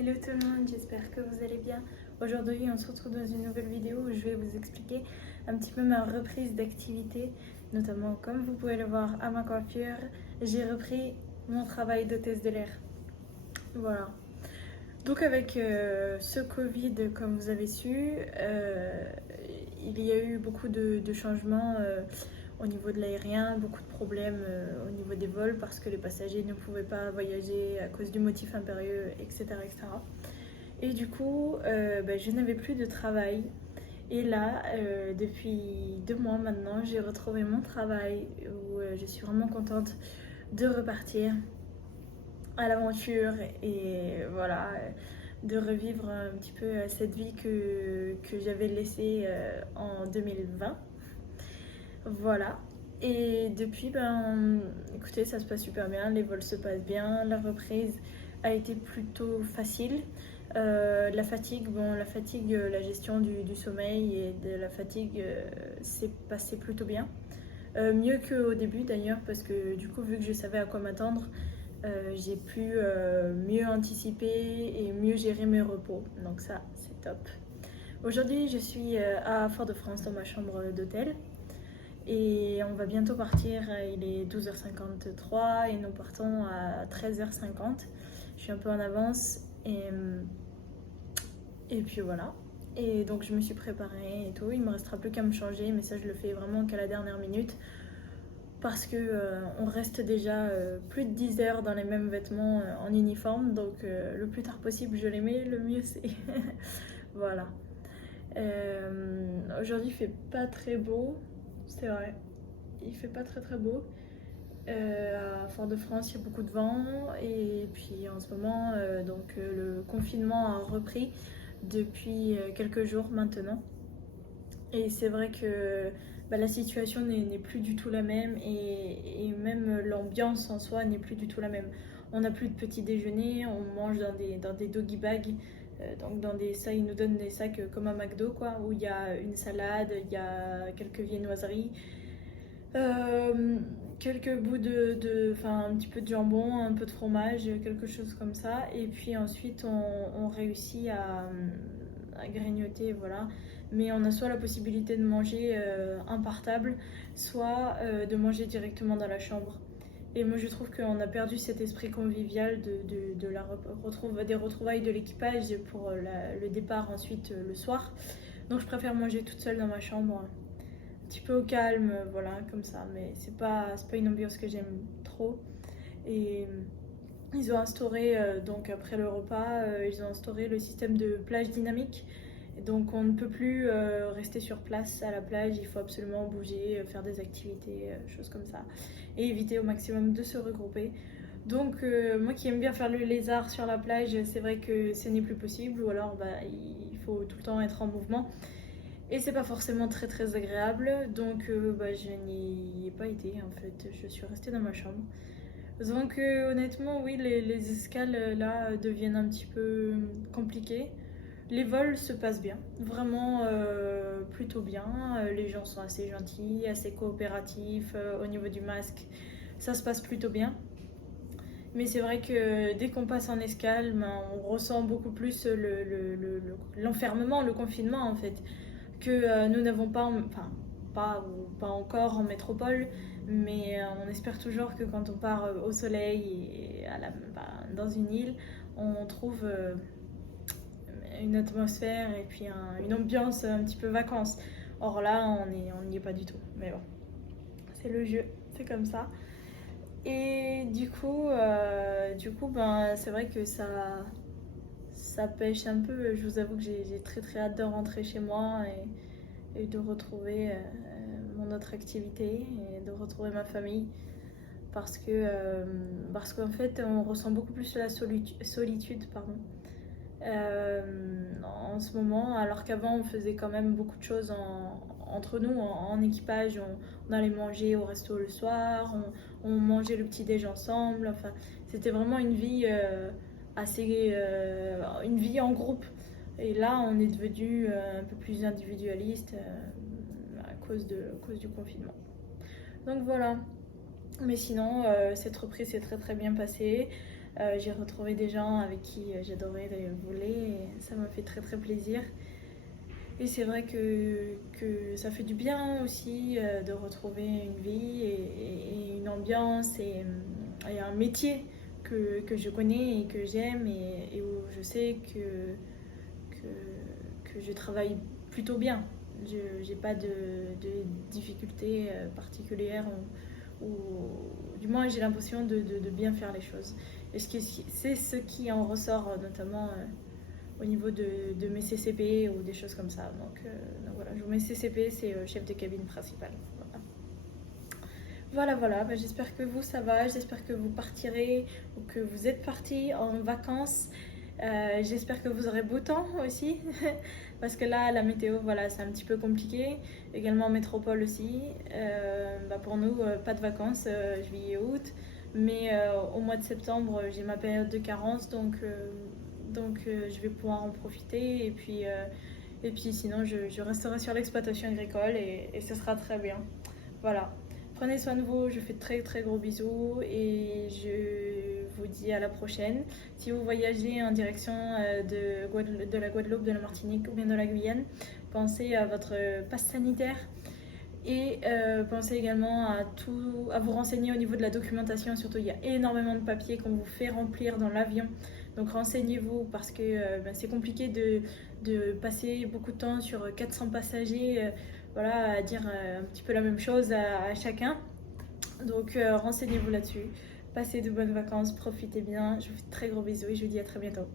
Hello tout le monde, j'espère que vous allez bien. Aujourd'hui on se retrouve dans une nouvelle vidéo où je vais vous expliquer un petit peu ma reprise d'activité, notamment comme vous pouvez le voir à ma coiffure, j'ai repris mon travail d'hôtesse de l'air. Voilà. Donc avec ce Covid, comme vous avez su, il y a eu beaucoup de changements au niveau de l'aérien, beaucoup de problèmes au niveau des vols parce que les passagers ne pouvaient pas voyager à cause du motif impérieux, etc. etc. Et du coup, je n'avais plus de travail. Et là, depuis 2 mois maintenant, j'ai retrouvé mon travail où je suis vraiment contente de repartir à l'aventure et voilà, de revivre un petit peu cette vie que j'avais laissée en 2020. Voilà. Et depuis, écoutez, ça se passe super bien, les vols se passent bien, la reprise a été plutôt facile. La gestion du sommeil et de la fatigue s'est passé plutôt bien. Mieux qu'au début d'ailleurs, parce que du coup, vu que je savais à quoi m'attendre, j'ai pu mieux anticiper et mieux gérer mes repos. Donc ça, c'est top. Aujourd'hui, je suis à Fort-de-France dans ma chambre d'hôtel. Et on va bientôt partir, il est 12h53 et nous partons à 13h50. Je suis un peu en avance et puis voilà. Et donc je me suis préparée et tout, il me restera plus qu'à me changer, mais ça je le fais vraiment qu'à la dernière minute parce que on reste déjà plus de 10 heures dans les mêmes vêtements en uniforme, donc le plus tard possible je les mets, le mieux c'est. Voilà. Aujourd'hui il fait pas très beau, c'est vrai. Il fait pas très beau. À Fort-de-France, il y a beaucoup de vent et puis en ce moment, le confinement a repris depuis quelques jours maintenant. Et c'est vrai que la situation n'est plus du tout la même et même l'ambiance en soi n'est plus du tout la même. On n'a plus de petit déjeuner, on mange dans des doggy bags, donc ça, ils nous donnent des sacs comme un McDo quoi, où il y a une salade, il y a quelques viennoiseries. Euh, Quelques bouts enfin un petit peu de jambon, un peu de fromage, quelque chose comme ça. Et puis ensuite, on réussit à grignoter, voilà. Mais on a soit la possibilité de manger un par table, soit de manger directement dans la chambre. Et moi, je trouve qu'on a perdu cet esprit convivial des retrouvailles de l'équipage pour le départ ensuite le soir. Donc, je préfère manger toute seule dans ma chambre petit peu au calme, voilà, comme ça. Mais c'est pas une ambiance que j'aime trop. Et ils ont instauré, donc après le repas, ils ont instauré le système de plage dynamique. Et donc on ne peut plus rester sur place à la plage, il faut absolument bouger, faire des activités, choses comme ça. Et éviter au maximum de se regrouper. Donc moi qui aime bien faire le lézard sur la plage, c'est vrai que ce n'est plus possible. Ou alors il faut tout le temps être en mouvement. Et c'est pas forcément très agréable, donc je n'y ai pas été en fait, je suis restée dans ma chambre. Donc honnêtement, oui, les escales là deviennent un petit peu compliquées. Les vols se passent bien, vraiment plutôt bien. Les gens sont assez gentils, assez coopératifs. Au niveau du masque, ça se passe plutôt bien. Mais c'est vrai que dès qu'on passe en escale, on ressent beaucoup plus l'enfermement, le confinement en fait que nous n'avons pas, enfin pas encore en métropole, mais on espère toujours que quand on part au soleil et dans une île, on trouve une atmosphère et puis une ambiance un petit peu vacances. Or là, on n'y est pas du tout. Mais bon, c'est le jeu, c'est comme ça. Et du coup c'est vrai que ça pêche un peu. Je vous avoue que j'ai très hâte de rentrer chez moi et de retrouver mon autre activité et de retrouver ma famille parce qu'en fait on ressent beaucoup plus la solitude pardon, en ce moment, alors qu'avant on faisait quand même beaucoup de choses entre nous en équipage. On allait manger au resto le soir, on mangeait le petit déj ensemble, enfin c'était vraiment une vie une vie en groupe. Et là on est devenu un peu plus individualiste à cause du confinement. Donc voilà. Mais sinon, cette reprise s'est très bien passée. J'ai retrouvé des gens avec qui j'adorais voler et ça m'a fait très très plaisir. Et c'est vrai que ça fait du bien aussi de retrouver une vie et une ambiance et un métier que je connais et que j'aime et où je sais que je travaille plutôt bien. Je n'ai pas de difficultés particulières ou du moins j'ai l'impression de bien faire les choses. Et c'est ce qui en ressort notamment au niveau de mes CCP ou des choses comme ça. Donc voilà, mes CCP, c'est chef de cabine principal. Voilà. Bah, j'espère que vous, ça va. J'espère que vous partirez ou que vous êtes partis en vacances. J'espère que vous aurez beau temps aussi. Parce que là, la météo, voilà, c'est un petit peu compliqué. Également en métropole aussi. Bah, pour nous, pas de vacances, juillet, août. Mais au mois de septembre, j'ai ma période de carence. Donc je vais pouvoir en profiter. Et puis sinon, je resterai sur l'exploitation agricole et ce sera très bien. Voilà. Prenez soin de vous, je fais de très très gros bisous et je vous dis à la prochaine. Si vous voyagez en direction de la Guadeloupe, de la Martinique ou bien de la Guyane, pensez à votre passe sanitaire et pensez également à vous renseigner au niveau de la documentation. Surtout, il y a énormément de papiers qu'on vous fait remplir dans l'avion. Donc renseignez-vous parce que c'est compliqué de passer beaucoup de temps sur 400 passagers. Voilà, à dire un petit peu la même chose à chacun. Donc renseignez-vous là-dessus. Passez de bonnes vacances, profitez bien. Je vous fais de très gros bisous et je vous dis à très bientôt.